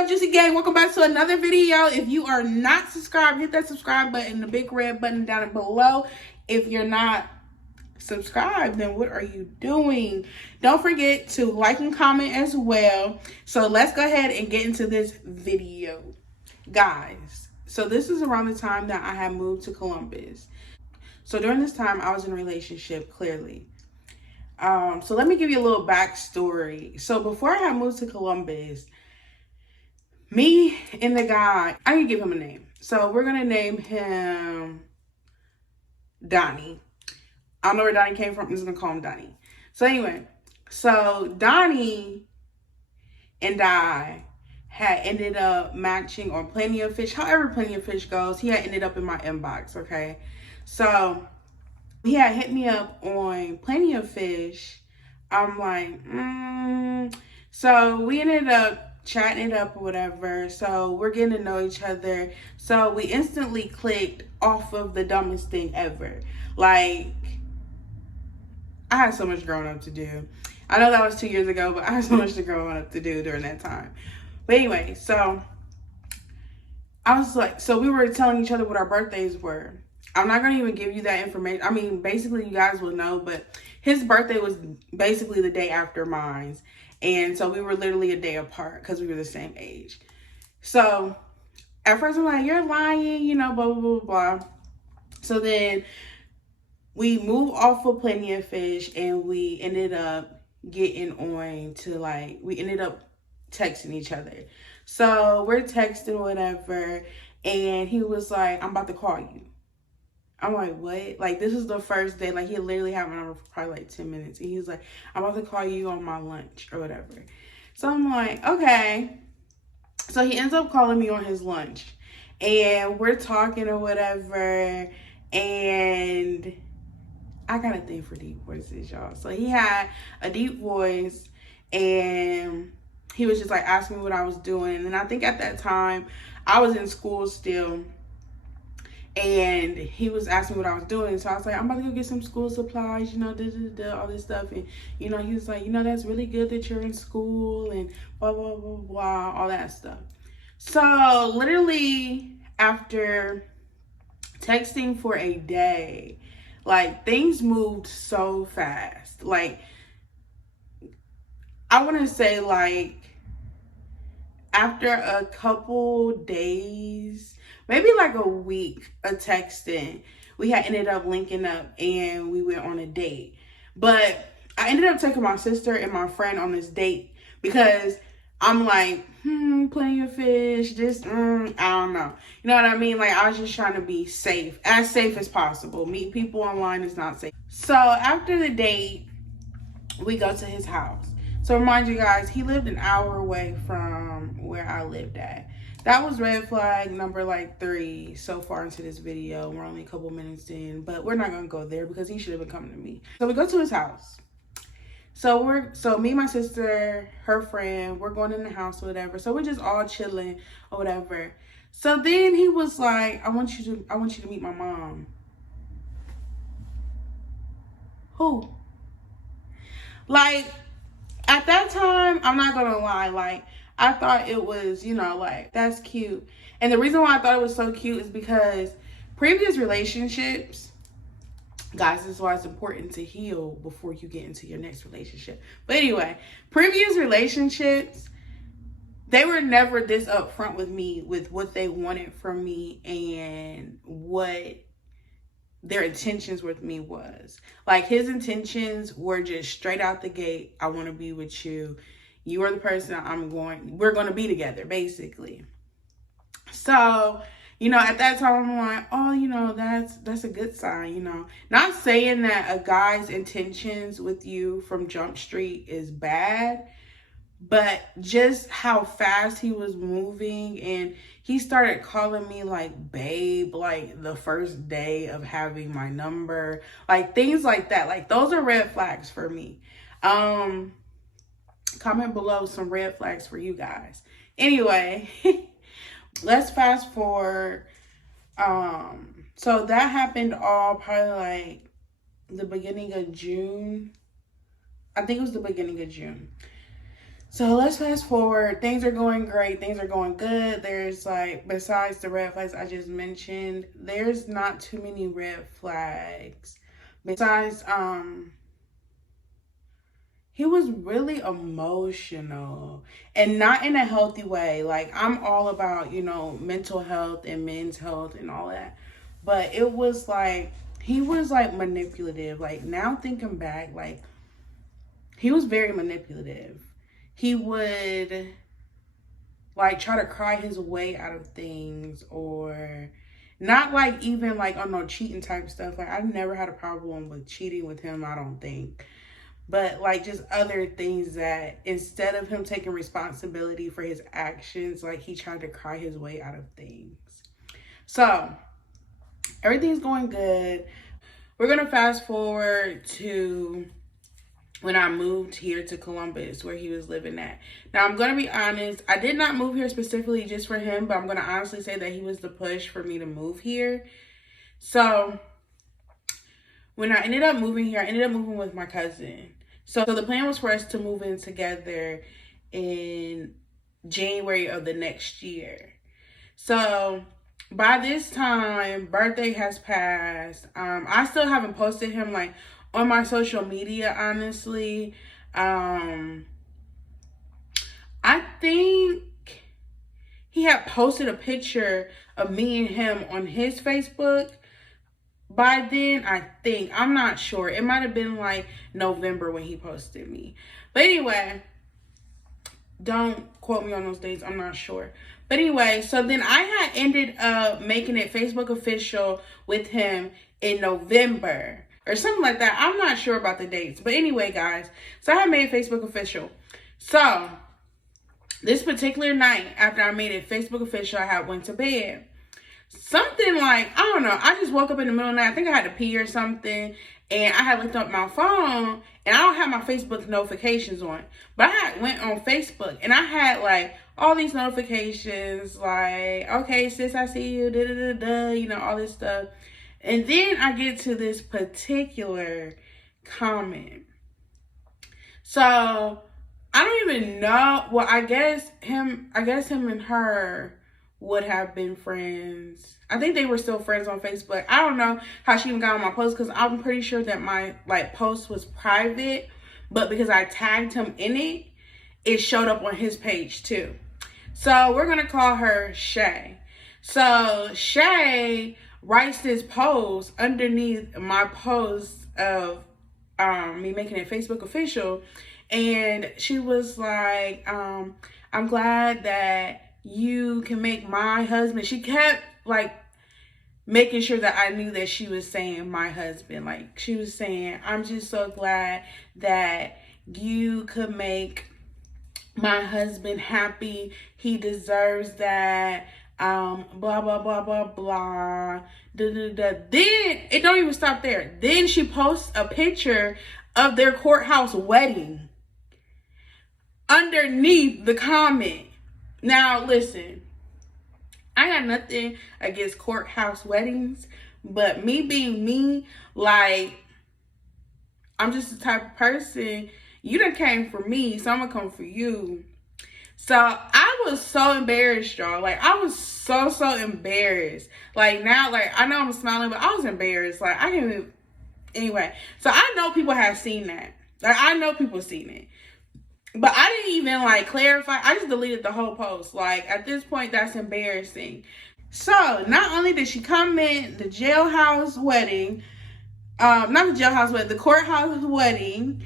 up, Juicy Gang? Welcome back to another video. If you are not subscribed, hit that subscribe button, the big red button down below. If you're not subscribed, then what are you doing? Don't forget to like and comment as well. So let's go ahead and get into this video. Guys, so this is around the time that I had moved to Columbus. So during this time, I was in a relationship, clearly. So let me give you a little backstory. So before I had moved to Columbus, me and the guy, I didn't give him a name. So we're going to name him Donnie. I don't know where Donnie came from. I'm just going to call him Donnie. So anyway, so Donnie and I had ended up matching on Plenty of Fish. However Plenty of Fish goes, he had ended up in my inbox, okay? So he had hit me up on Plenty of Fish. I'm like, So we ended up chatting it up or whatever. So we're getting to know each other. So we instantly clicked off of the dumbest thing ever. Like, I had so much growing up to do. I know that was 2 years ago, but I had so much to grow up to do during that time. But anyway, so I was like, so we were telling each other what our birthdays were. I'm not going to even give you that information. I mean, basically you guys will know, but his birthday was basically the day after mine. And so we were literally a day apart because we were the same age. So at first I'm like, you're lying, you know, blah, blah, blah, blah. So then we moved off of Plenty of Fish and we ended up getting on to we ended up texting each other. So we're texting whatever. And he was like, I'm about to call you. I'm like, what? Like, this is the first day. Like, he literally had my number for probably 10 minutes. And he was like, I'm about to call you on my lunch or whatever. So I'm like, okay. So he ends up calling me on his lunch. And we're talking or whatever. And I got a thing for deep voices, y'all. So he had a deep voice. And he was just, asking me what I was doing. And I think at that time, I was in school still. And he was asking me what I was doing. So I was like, I'm about to go get some school supplies, you know, all this stuff. And, you know, he was like, you know, that's really good that you're in school and blah, blah, blah, blah, all that stuff. So literally after texting for a day, things moved so fast. I want to say after a couple days, maybe a week of texting, we had ended up linking up and we went on a date. But I ended up taking my sister and my friend on this date because I'm like, Plenty of Fish, I don't know. You know what I mean? I was just trying to be safe as possible. Meeting people online is not safe. So after the date, we go to his house. So remind you guys, he lived an hour away from where I lived at. That was red flag number 3 so far into this video. We're only a couple minutes in, but we're not gonna go there because he should have been coming to me. So we go to his house. So me, my sister, her friend, we're going in the house or whatever. So we're just all chilling or whatever. So then he was like, I want you to meet my mom. Who? At that time, I'm not gonna lie, I thought it was, that's cute. And the reason why I thought it was so cute is because previous relationships, guys, this is why it's important to heal before you get into your next relationship. But anyway, previous relationships, they were never this upfront with me with what they wanted from me and what their intentions with me was. His intentions were just straight out the gate. I want to be with you. You are the person we're going to be together, basically. So, at that time, I'm like, oh, that's a good sign, Not saying that a guy's intentions with you from Jump Street is bad, but just how fast he was moving, and he started calling me babe, the first day of having my number, things like that. Those are red flags for me. Comment below some red flags for you guys. Anyway, let's fast forward. So that happened all probably the beginning of June. I think it was the beginning of June. So let's fast forward. Things are going great. Things are going good. There's like, besides the red flags I just mentioned, there's not too many red flags. Besides, he was really emotional and not in a healthy way. Like, I'm all about, mental health and men's health and all that. But it was like, he was like manipulative. Like, now thinking back, like, he was very manipulative. He would like try to cry his way out of things, or not like even like on no cheating type stuff. Like, I've never had a problem with cheating with him, I don't think. But like just other things that instead of him taking responsibility for his actions, like he tried to cry his way out of things. So everything's going good. We're gonna fast forward to when I moved here to Columbus, where he was living at. Now, I'm going to be honest. I did not move here specifically just for him, but I'm going to honestly say that he was the push for me to move here. So, when I ended up moving here, I ended up moving with my cousin. So the plan was for us to move in together in January of the next year. So, by this time, birthday has passed. I still haven't posted him, like, on my social media, honestly. I think he had posted a picture of me and him on his Facebook by then, I think. I'm not sure. It might have been like November when he posted me. But anyway, don't quote me on those dates. I'm not sure. But anyway, so then I had ended up making it Facebook official with him in November or something like that. I'm not sure about the dates. But anyway, guys, so I had made Facebook official. So this particular night after I made it Facebook official, I had went to bed. Something like, I don't know, I just woke up in the middle of the night. I think I had to pee or something. And I had looked up my phone and I don't have my Facebook notifications on. But I had went on Facebook and I had like all these notifications like, okay, sis, I see you, all this stuff. And then I get to this particular comment. So I don't even know. Well, I guess him and her would have been friends. I think they were still friends on Facebook. I don't know how she even got on my post because I'm pretty sure that my post was private, but because I tagged him in it, it showed up on his page too. So we're gonna call her Shay. So Shay writes this post underneath my post of me making it Facebook official, and she was like, I'm glad that you can make my husband. She kept like making sure that I knew that she was saying my husband. Like she was saying, I'm just so glad that you could make my husband happy. He deserves that. Blah, blah, blah, blah, blah. Then it don't even stop there. Then she posts a picture of their courthouse wedding underneath the comment. Now, listen, I got nothing against courthouse weddings, but me being me, like, I'm just the type of person, you done came for me, so I'm gonna come for you. So I was so embarrassed, y'all. Like, I was so embarrassed. Like, now, like, I know I'm smiling, but I was embarrassed. Like, I didn't even, anyway. So I know people have seen that. Like, I know people seen it. But I didn't even, like, clarify. I just deleted the whole post. Like, at this point, that's embarrassing. So, not only did she comment the jailhouse wedding, not the jailhouse wedding, the courthouse wedding,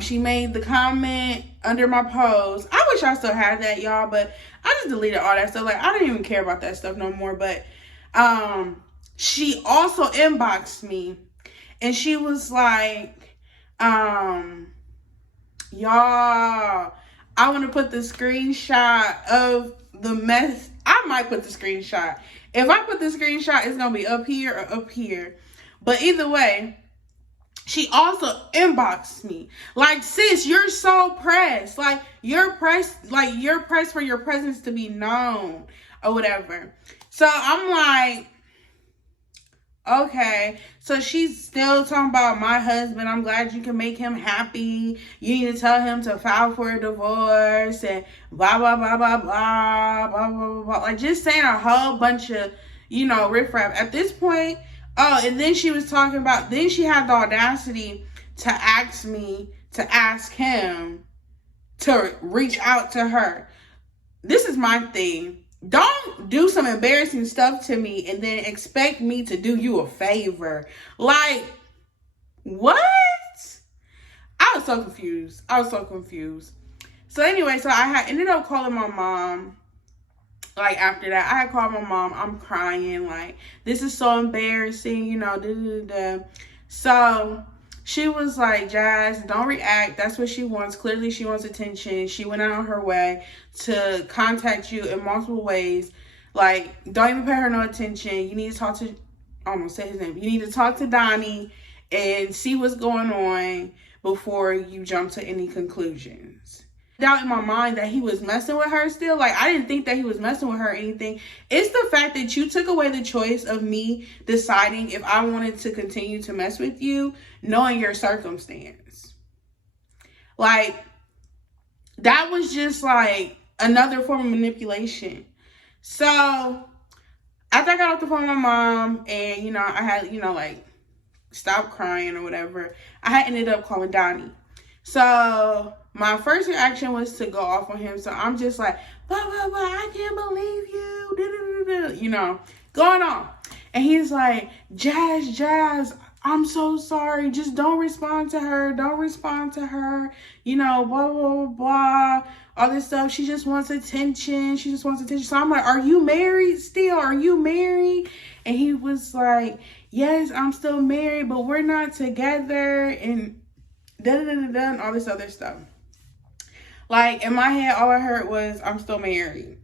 she made the comment under my post. I wish I still had that, y'all, but I just deleted all that stuff. Like, I don't even care about that stuff no more. But she also inboxed me, and she was like, y'all, I want to put the screenshot of the mess. I might put the screenshot. If I put the screenshot, it's going to be up here or up here. But either way, she also inboxed me. Like, sis, you're so pressed. Like, you're pressed for your presence to be known or whatever. So I'm like, Okay, so she's still talking about my husband. I'm glad you can make him happy. You need to tell him to file for a divorce and blah, blah, blah, blah, blah, blah, blah, blah, blah. Like, just saying a whole bunch of, riffraff. At this point, and then she was talking about, then she had the audacity to ask him to reach out to her. This is my thing. Don't do some embarrassing stuff to me and then expect me to do you a favor. Like, what? I was so confused. So anyway, so I had ended up calling my mom. Like, after that, I had called my mom. I'm crying. Like, this is so embarrassing, So she was like, Jazz, don't react. That's what she wants. Clearly, she wants attention. She went out of her way to contact you in multiple ways. Like, don't even pay her no attention. You need to talk to, I almost said his name. You need to talk to Donnie and see what's going on before you jump to any conclusions. Doubt in my mind that he was messing with her still. Like, I didn't think that he was messing with her or anything. It's the fact that you took away the choice of me deciding if I wanted to continue to mess with you, knowing your circumstance. Like, that was just like another form of manipulation. So after I got off the phone with my mom and, I had, like, stopped crying or whatever, I had ended up calling Donnie. So my first reaction was to go off on him. So I'm just like, blah, blah, blah, I can't believe you, going on. And he's like, Jazz, I'm so sorry. Just don't respond to her. Blah, blah, blah, blah, all this stuff. She just wants attention. So I'm like, are you married still? And he was like, yes, I'm still married, but we're not together. And and all this other stuff. Like, in my head, all I heard was, I'm still married.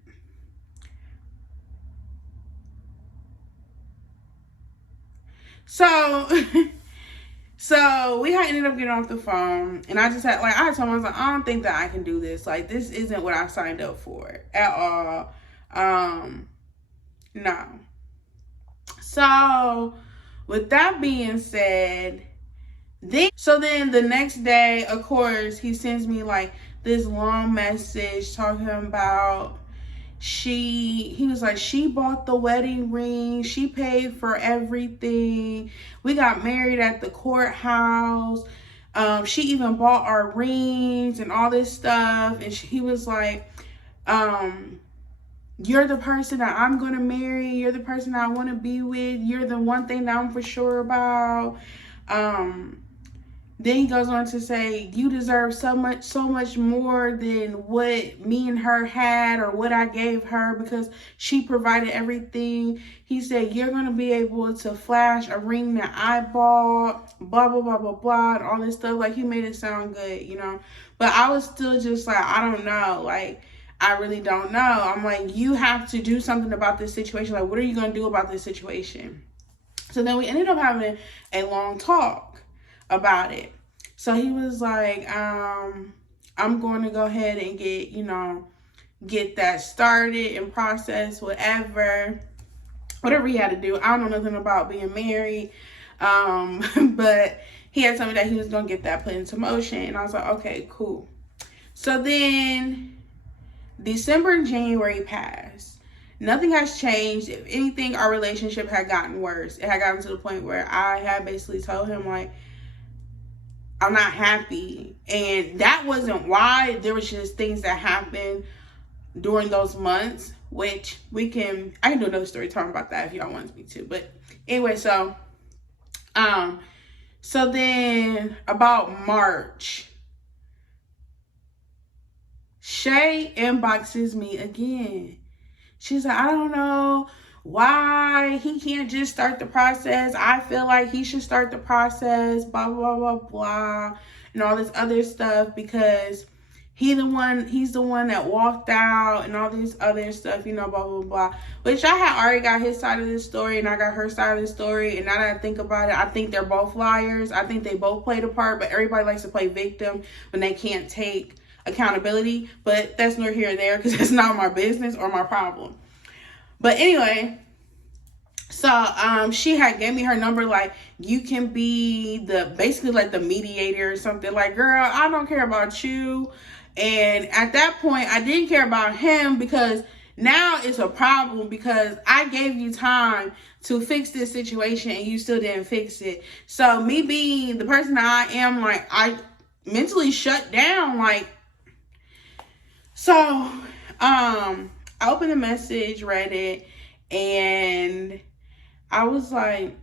So we had ended up getting off the phone, and I told him, I was like, I don't think that I can do this. Like, this isn't what I signed up for at all. No. So with that being said, then the next day, of course, he sends me like this long message talking about he was like, she bought the wedding ring, she paid for everything, we got married at the courthouse, she even bought our rings and all this stuff. And he was like, you're the person that I'm gonna marry, you're the person that I want to be with, you're the one thing that I'm for sure about. Then he goes on to say, you deserve so much more than what me and her had or what I gave her, because she provided everything. He said, you're going to be able to flash a ring that I bought, blah, blah, blah, blah, blah, and all this stuff. Like, he made it sound good, But I was still just like, I don't know. Like, I really don't know. I'm like, you have to do something about this situation. Like, what are you going to do about this situation? So then we ended up having a long talk about it. So he was like, I'm going to go ahead and get that started and process whatever he had to do. I don't know nothing about being married. But he had told me that he was going to get that put into motion. And I was like, okay, cool. So then December and January passed. Nothing has changed. If anything, our relationship had gotten worse. It had gotten to the point where I had basically told him, like, I'm not happy. And that wasn't why. There was just things that happened during those months, which I can do another story talking about that if y'all want me to. But anyway, so then about March, Shay inboxes me again. She's like, I don't know why he can't just start the process. I feel like he should start the process, blah, blah, blah, blah, and all this other stuff, because he's the one that walked out and all this other stuff, blah, blah, blah. Which I had already got his side of the story and I got her side of the story. And now that I think about it, I think they're both liars. I think they both played a part, but everybody likes to play victim when they can't take accountability. But that's nor here or there, because it's not my business or my problem. But anyway, So she had gave me her number, like, you can be the basically like the mediator or something. Like, girl, I don't care about you. And at that point, I didn't care about him, because now it's a problem, because I gave you time to fix this situation and you still didn't fix it. So me being the person that I am, like, I mentally shut down. Like, so I opened the message, read it, and I was like,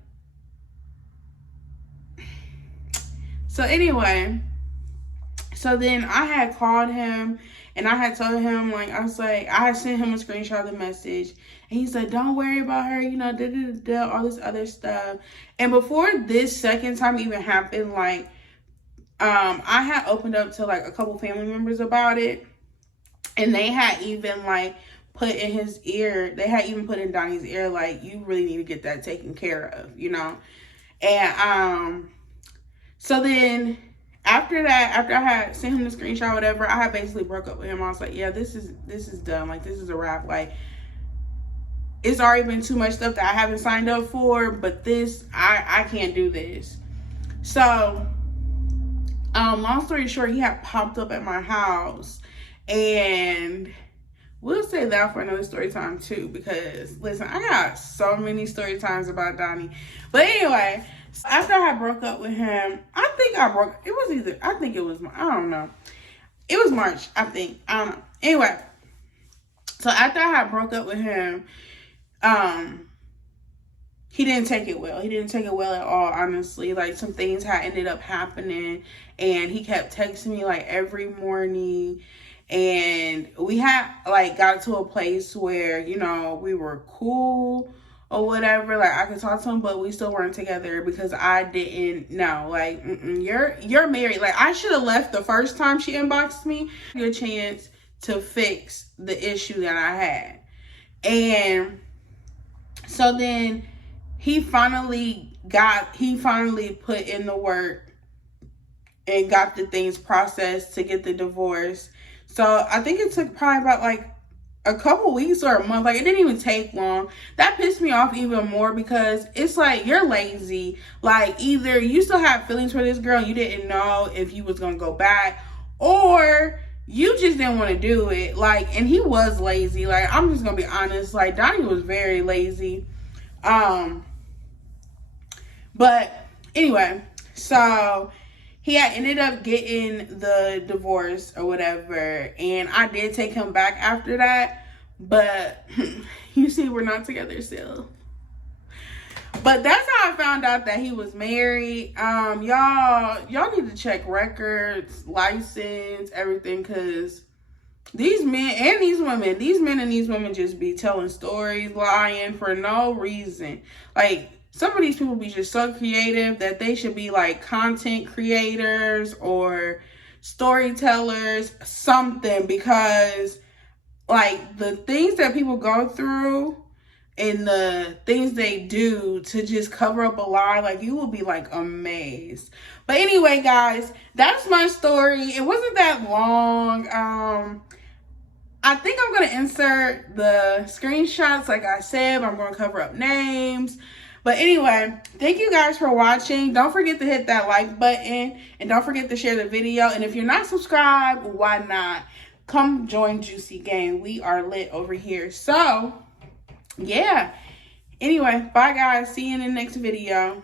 so anyway, so then I had called him and I had told him, like, I was like, I had sent him a screenshot of the message, and he's like, don't worry about her, you know, all this other stuff. And before this second time even happened, like, I had opened up to like a couple family members about it, and they had even like put in his ear, they had even put in Donnie's ear, like, you really need to get that taken care of, you know? And so then after that, after I had sent him the screenshot, whatever, I had basically broke up with him. I was like, yeah, this is done. Like, this is a wrap. Like, it's already been too much stuff that I haven't signed up for, but this, I can't do this. So, long story short, he had popped up at my house, and we'll save that for another story time too, because listen, I got so many story times about Donnie. But anyway, after I had broke up with him, I think it was, I don't know. It was March, I think. I don't know. Anyway, so after I had broke up with him, he didn't take it well. He didn't take it well at all, honestly. Like, some things had ended up happening, and he kept texting me like every morning. And we had like got to a place where, you know, we were cool or whatever. Like, I could talk to him, but we still weren't together, because I didn't know, like, you're married. Like, I should have left the first time she inboxed me. Give a chance to fix the issue that I had. And so then he finally put in the work and got the things processed to get the divorce. So I think it took probably about like a couple weeks or a month. Like, it didn't even take long. That pissed me off even more, because it's like, you're lazy. Like, either you still have feelings for this girl, you didn't know if you was gonna go back, or you just didn't want to do it. Like, and he was lazy. Like, I'm just gonna be honest. Like, Donnie was very lazy. But anyway, so he had ended up getting the divorce or whatever, and I did take him back after that, but you see, we're not together still. But that's how I found out that he was married. Y'all need to check records, license, everything, because these men and these women just be telling stories, lying for no reason. Like, some of these people be just so creative that they should be like content creators or storytellers, something, because like the things that people go through and the things they do to just cover up a lie, like, you will be like amazed. But anyway, guys, that's my story. It wasn't that long. I think I'm going to insert the screenshots. Like I said, I'm going to cover up names. But anyway, thank you guys for watching. Don't forget to hit that like button, and don't forget to share the video. And if you're not subscribed, why not? Come join Juicy Gang. We are lit over here. So, yeah. Anyway, bye guys. See you in the next video.